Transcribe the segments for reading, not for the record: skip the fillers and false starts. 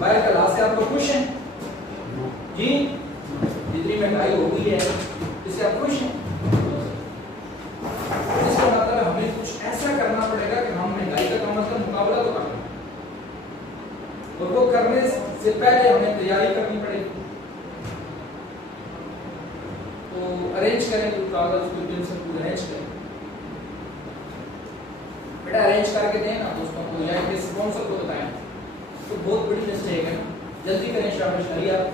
भाई कल से आप लोग खुश हैं जी? जितनी महंगाई हो गई है इससे आप खुश हैं? इसका मतलब हमें कुछ ऐसा करना पड़ेगा कि हम महंगाई का कम से कम मुकाबला तो करें, और वो करने से पहले हमें तैयारी करनी पड़ेगी। तो अरेंज करें, कोई कागज कोई पेंसिल को अरेंज करें, बेटा अरेंज करके दें ना दोस्तों को या फिर स्पॉन्सर को बताएं। तो बहुत बड़ी मिस्टेक है, जल्दी करें, शाबाश करिए आप।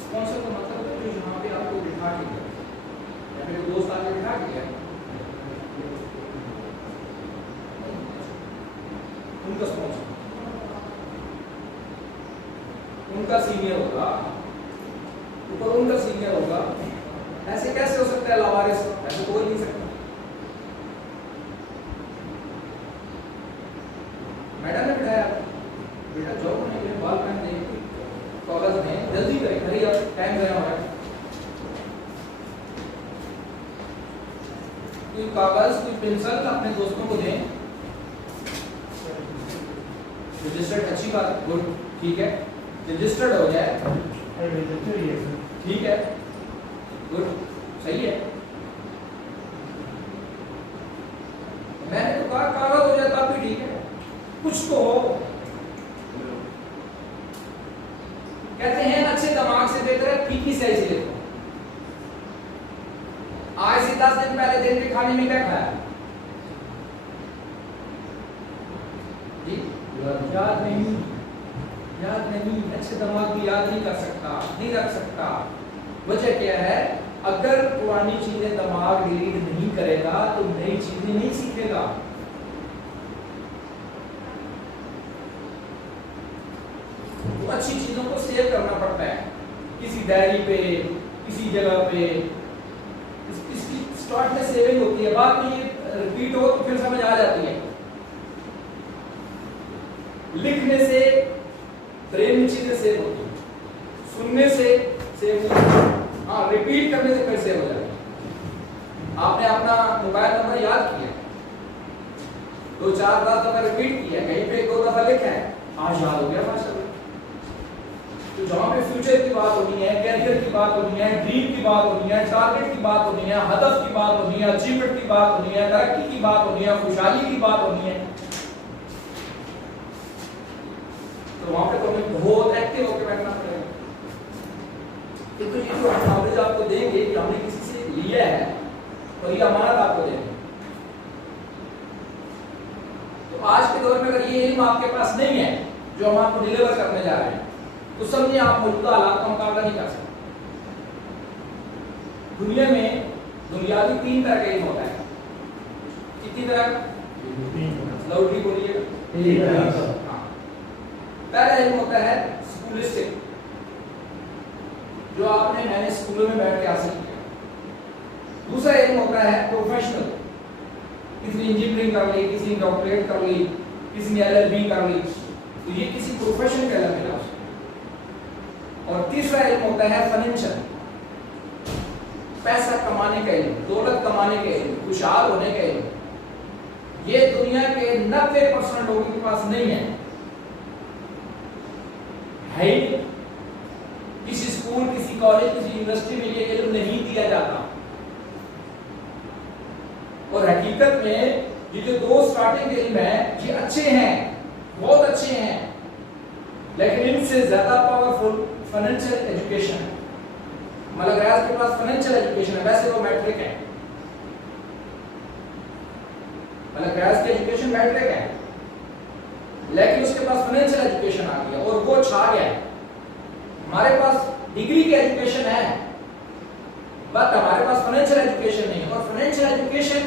स्पॉन्सर का मतलब है जो यहाँ पे आपको बिठा के गया या फिर दोस्त आके बिठा के गया, उनका स्पॉन्सर, उनका सीनियर होगा, ऊपर उनका सीनियर होगा। ऐसे कैसे हो सकता है लावारिस? ऐसे तो हो ही नहीं सकता। मैडम ने बिठाया, बेटा जॉब करने के लिए बाल पहन दें, कागज दें, जल्दी करें, हरी आप, टाइम गया हमारा। कोई कागज कोई पेंसिल अपने दोस्तों को दें। रजिस्टर्ड, अच्छी बात, गुड, ठीक है, रजिस्टर्ड हो जाए, ठीक है, गुड, सही है। मैंने तो कहा कागज हो जाए तब भी ठीक है, कुछ तो हो। कहते हैं अच्छे दिमाग से देख रहे, फीकी सही से देखो। आज से 10 दिन पहले दिन के खाने में क्या खाया जी? याद नहीं, याद नहीं, अच्छे दिमाग भी याद नहीं कर सकता, नहीं रख सकता। वजह क्या है? अगर पुरानी चीजें दिमाग डिलीट नहीं करेगा तो नई चीजें नहीं सीखेगा। तो अच्छी चीजों को सेव करना पड़ता है, किसी डायरी पे, किसी जगह पे। इसकी स्टार्ट में सेविंग होती है, बाद में ये रिपीट हो तो फिर समझ आ जाती है। लिखने से ब्रेन में चीजें सेव होती है, सुनने से सेव नहीं होती, हाँ रिपीट करने से फिर सेव हो जाती है। आपने अपना मोबाइल नंबर याद किया, 2-4 दफा रिपीट किया, कहीं पे 2 दफा लिखा है, आज याद हो गया माशाल्लाह। तो जहाँ पे फ्यूचर की बात होनी है, कैरियर की बात होनी है, ड्रीम की बात होनी है, टारगेट की बात होनी है, हदफ की बात होनी है, अचीवमेंट की बात होनी है, तरक्की की बात होनी है, खुशहाली की बात होनी है, तो वहां पे तो हमें बहुत एक्टिव होकर बैठना पड़ेगा। तो ये जो नॉलेज आपको देंगे कि हमने किसी से लिया है और ये अमानत आपको देंगे। तो आज के दौर में अगर ये इल्म आपके पास नहीं है जो हम आपको डिलीवर करने जा रहे हैं, तो समझिए आप मौजूदा हालात का मुकाबला नहीं कर सकते। दुनिया में दुनियावी 3 तरह का इल्म होता है। कितनी तरह? लाउडली बोलिएगा। पहला इल्म होता है स्कूलिस्टिक, जो आपने मैंने स्कूलों में बैठ के हासिल किया। दूसरा इल्म होता है प्रोफेशनल, किसी ने इंजीनियरिंग कर ली, किसी ने डॉक्टरेट कर ली, किसी ने LLB कर ली, तो ये किसी प्रोफेशन का इल्म मिला। और तीसरा इल्म होता है फाइनेंशियल, पैसा कमाने का इल्म, दौलत कमाने का इल्म, खुशहाल होने का इल्म। ये दुनिया के 90% लोगों के पास नहीं है। किसी स्कूल, किसी कॉलेज, किसी यूनिवर्सिटी में ये इल्म नहीं दिया जाता। और हकीकत में ये जो 2 स्टार्टिंग इल्म है ये अच्छे हैं, बहुत अच्छे हैं, लेकिन इनसे ज्यादा पावरफुल फाइनेंशियल एजुकेशन है। मलकराज के पास फाइनेंशियल एजुकेशन है, वैसे वो मैट्रिक है, मलकराज की एजुकेशन मैट्रिक है, लेकिन उसके पास फाइनेंशियल एजुकेशन आ गया और वो छा गया है। हमारे पास डिग्री की एजुकेशन है, बट हमारे पास फाइनेंशियल एजुकेशन नहीं है। और फाइनेंशियल एजुकेशन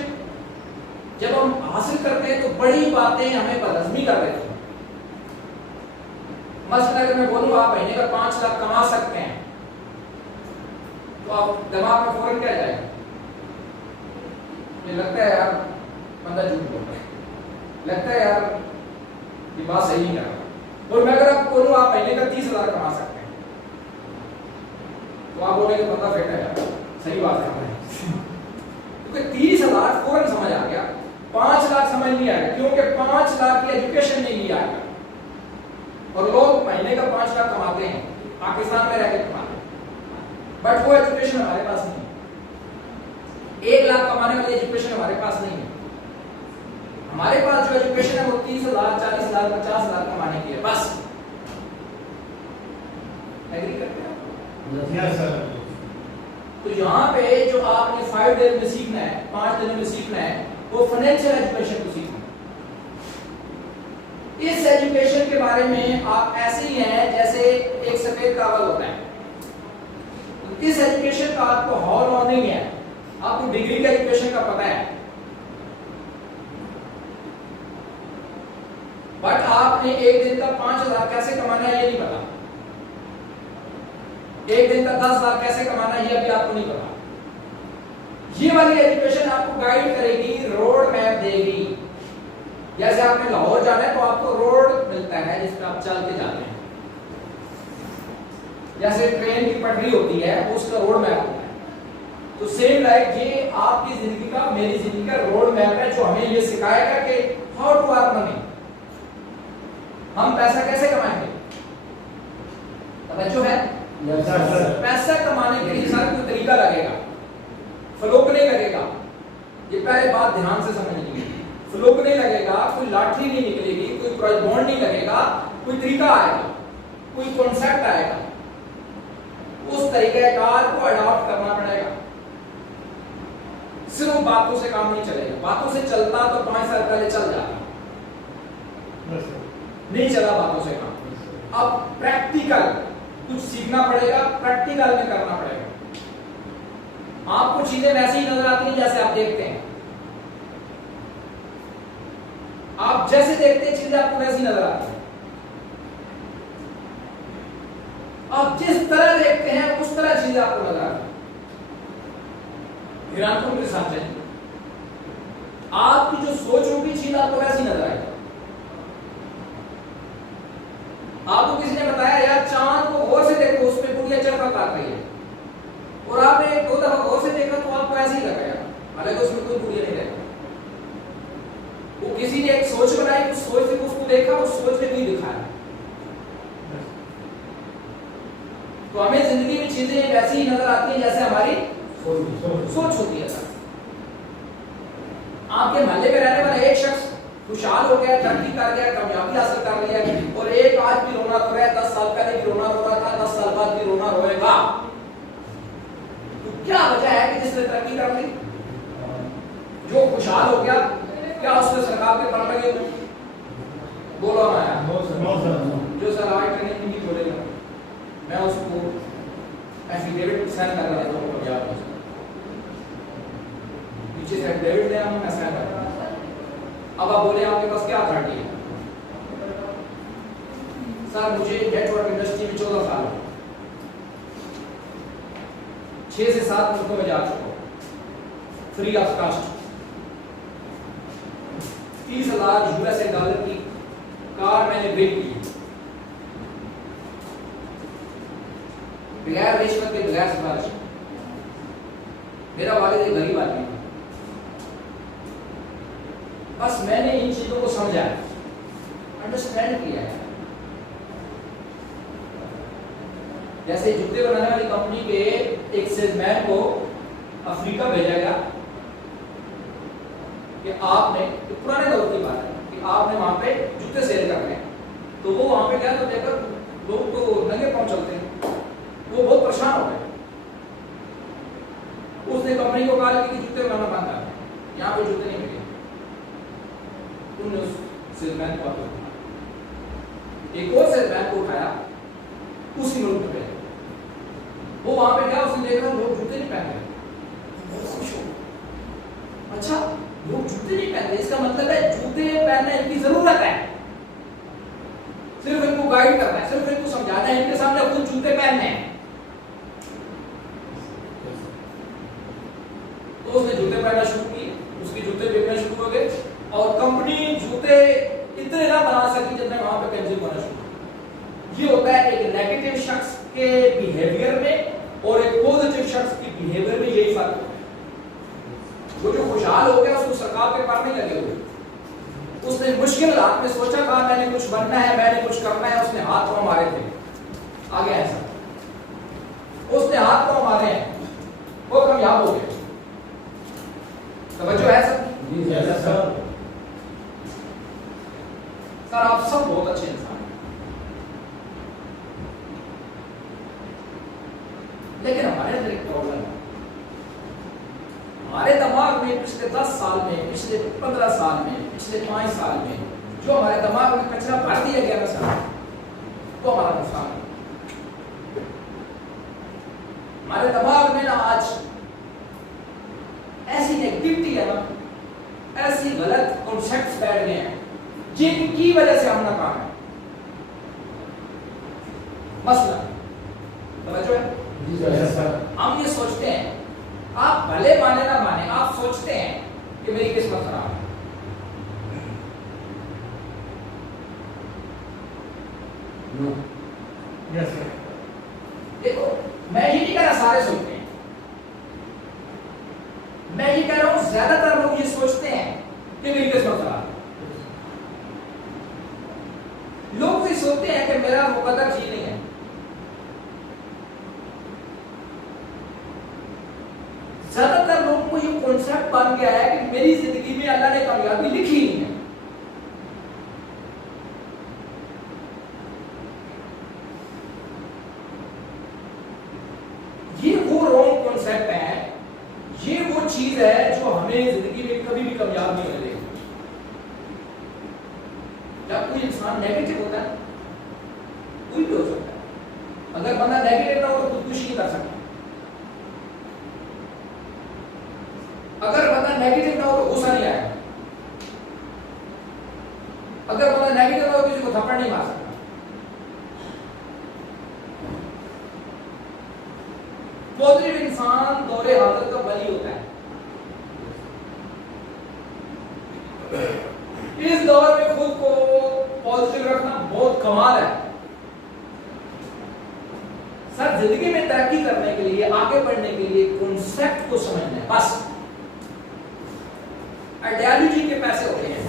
जब हम हासिल करते हैं तो बड़ी बातें हमें बदहजमी कर देती हैं। मसलन अगर मैं बोलूं आप महीने का 5 लाख कमा सकते हैं, तो आप दिमाग में फौरन क्या जाएगा? ये लगता है यार बंदा झूठ बोल रहा है, लगता है यार ये बात सही नहीं कर रहा। और मैं अगर आपको बोलूं आप महीने का 30,000 कमा सकते हैं, तो आप बोलेंगे बंदा फेंका यार, सही बात कर रहे हैं। क्योंकि 30,000 फौरन समझ आ गया 5 लाख समझ नहीं आएगा, क्योंकि 5 लाख की एजुकेशन नहीं लिया है। और लोग महीने का 5 लाख कमाते हैं, पाकिस्तान में रहकर कमाते हैं, बट वो एजुकेशन हमारे पास नहीं है। 1 लाख कमाने वाली एजुकेशन हमारे पास नहीं है। हमारे पास जो एजुकेशन है वो 30 लाख, 40 लाख, 50 लाख कमाने की है बस। एग्री करते हैं? Yes sir. तो यहाँ पे जो आपने 5 डेज में सीखना है, 5 दिनों में सीखना है, वो फाइनेंशियल एजुकेशन को सीखना है। इस एजुकेशन के बारे में आप ऐसे ही हैं जैसे एक सफेद कागज होता है। इस एजुकेशन का आपको हॉल नहीं है, आपको डिग्री का एजुकेशन का पता है, बट आपने एक दिन का 5,000 कैसे कमाना है ये नहीं पता, एक दिन का 10 लाख कैसे कमाना है ये अभी आपको नहीं पता। ये वाली एजुकेशन आपको गाइड करेगी, रोड मैप देगी। जैसे आपने लाहौर जाना है तो आपको रोड मिलता है जिस पर आप चल के जाते हैं, जैसे ट्रेन की पटरी होती है उसका रोड मैप होता है। तो सेम लाइक ये आपकी जिंदगी का, मेरी जिंदगी का रोड मैप है जो हमें ये सिखाएगा कि हाउ टू अर्न मनी, हम पैसा कैसे कमाएंगे। तवज्जो है? पैसा कमाने के लिए सर कोई तरीका लगेगा, फ्लोक नहीं लगेगा। ये पहले बात ध्यान से समझनी है। फ्लोक नहीं लगेगा, कोई लाटरी नहीं निकलेगी, कोई प्राइज बॉन्ड नहीं लगेगा, कोई तरीका आएगा, कोई कॉन्सेप्ट आएगा, उस तरीकेकार को अडॉप्ट करना पड़ेगा। सिर्फ बातों से काम नहीं चलेगा। बातों से चलता तो 5 साल पहले चल जाता, नहीं चला बातों से काम। अब प्रैक्टिकल कुछ सीखना पड़ेगा, प्रैक्टिकल में करना पड़ेगा। आपको चीजें वैसे ही नजर आती हैं जैसे आप देखते हैं, आप जैसे देखते हैं चीजें आपको वैसी नजर आती हैं। आप जिस तरह देखते हैं उस तरह चीजें आपको नजर आती हैं। हिरानपुर के साथ है, आपकी जो सोच होगी चीज आपको वैसी नजर आएगी। आपको किसी ने बताया यार चांद को गौर से देखो, उस पे गुड़िया चरखा काट रही है, और आपने 2 दफा गौर से देखा तो आपको ऐसे ही लगेगा, हालांकि उसमें कोई गुड़िया नहीं रहेगा। वो किसी ने एक सोच बनाई, उस सोच से उसको देखा, उस सोच ने नहीं दिखाया। तो हमें जिंदगी में चीजें वैसी ही नजर आती हैं जैसे हमारी सोच होती है। आपके मोहल्ले में रहने वाला एक शख्स खुशहाल हो गया, तरक्की कर गया, कामयाबी हासिल कर लिया, और एक आज भी रोना रो रहा है, 10 साल पहले भी रोना रो रहा था, 10 साल बाद भी रोना रोएगा। तो क्या वजह है कि जिसने तरक्की कर ली, जो खुशहाल हो गया, क्या उसने सरकार के पर लगे? बोलो ना यार, जो सर आज ट्रेनिंग नहीं बोलेगा मैं उसको एफिडेविट साइन कर रहा हूं, पीछे से एफिडेविट दे मैं साइन कर रहा हूं। अब आप बोले आपके पास क्या अथॉरिटी है? सर मुझे नेटवर्क इंडस्ट्री में 14 साल हो, 6 से 7 मुल्कों में जा चुका हूं, free of cost. 30,000 USA dollar की कार मैंने बिल की, बगैर रिश्वत के, बगैर सिफारिश। मेरा वालिद एक गरीब आदमी है, बस मैंने इन चीजों को समझा, अंडरस्टैंड किया है। जैसे जूते बनाने वाली कंपनी के एक सेल्समैन को अफ्रीका भेजा गया कि आपने, पुराने दौर की बात है, कि आपने वहां पे जूते सेल कर रहे हैं। तो वो वहां पे गया तो देखकर लोग तो नंगे पांव चलते हैं, वो बहुत परेशान हो गए। उसने कंपनी को कहा कि जूते बनाना बंद कर, यहाँ पे जूते नहीं मिले। उन्होंने उस सेल्समैन को एक और सेल्समैन को उठाया, उसी मुल्क में वो वहां पे गया, उसने देखा लोग जूते नहीं पहन रहे, बहुत खुश हो। अच्छा लोग जूते नहीं पहन रहे, इसका मतलब है जूते पहनना इनकी जरूरत है, सिर्फ इनको गाइड करना है, सिर्फ इनको समझाना है, इनके सामने खुद जूते पहनने हैं। तो उसने जूते पहनना शुरू किए, उसके जूते बिकना शुरू हो गए, और कंपनी जूते इतने ना बना सकी जितने वहां पे कंज्यूम होना शुरू। ये होता है एक नेगेटिव शख्स के बिहेवियर में और एक पॉजिटिव शख्स के बिहेवियर में, यही फर्क होता है। वो जो खुशहाल हो गया उसको सरकार के पार नहीं लगे हुए, उसने मुश्किल हाथ में सोचा कहा मैंने कुछ बनना है, मैंने कुछ करना है, उसने हाथ पांव मारे थे, आ गया ऐसा, उसने हाथ पांव मारे हैं, वो कामयाब हो गए। तवज्जो है सर? सर आप सब बहुत अच्छे इंसान हैं, लेकिन हमारे अंदर एक प्रॉब्लम है। हमारे दिमाग में पिछले 10 साल में, पिछले 15 साल में, पिछले 5 साल में जो हमारे दिमाग में कचरा भर दिया गया ना सर, वो हमारा नुकसान है। हमारे दिमाग में ना आज ऐसी नेगेटिविटी है ना, ऐसी गलत कॉन्सेप्ट्स बैठ गए हैं जिनकी वजह से हम नाकाम हैं। मसला समझो है? हम ये सोचते हैं, आप भले माने ना माने, आप सोचते हैं कि मेरी किस्मत खराब है। देखो मैं ये नहीं कह रहा सारे सोचते हैं, मैं ये कह रहा हूं ज्यादातर लोग ये सोचते हैं कि मेरी किस्मत खराब है। लोग ये सोचते हैं कि मेरा मुकद्दर ठीक नहीं है। ज्यादातर लोगों को ये कॉन्सेप्ट बन गया है कि मेरी जिंदगी में अल्लाह ने कामयाबी लिखी नहीं है। ये वो रॉन्ग कॉन्सेप्ट है, ये वो चीज है जो हमें जिंदगी में कभी भी कामयाब नहीं मिलेगी। जब कोई इंसान नेगेटिव होता है, कोई भी हो सकता है, अगर बंदा नेगेटिव ना हो तो खुदकुशी नहीं कर सकता। अगर बंदा नेगेटिव ना हो तो गुस्सा नहीं आएगा। अगर बंदा नेगेटिव ना हो तो किसी को थप्पड़ नहीं मार सकता। पॉजिटिव इंसान दौरे हालत का बली होता है। इस दौर में खुद को पॉजिटिव रखना बहुत कमाल है। सर जिंदगी में तरक्की करने के लिए, आगे बढ़ने के लिए कॉन्सेप्ट को समझना है बस। आइडियोलॉजी के पैसे होते हैं,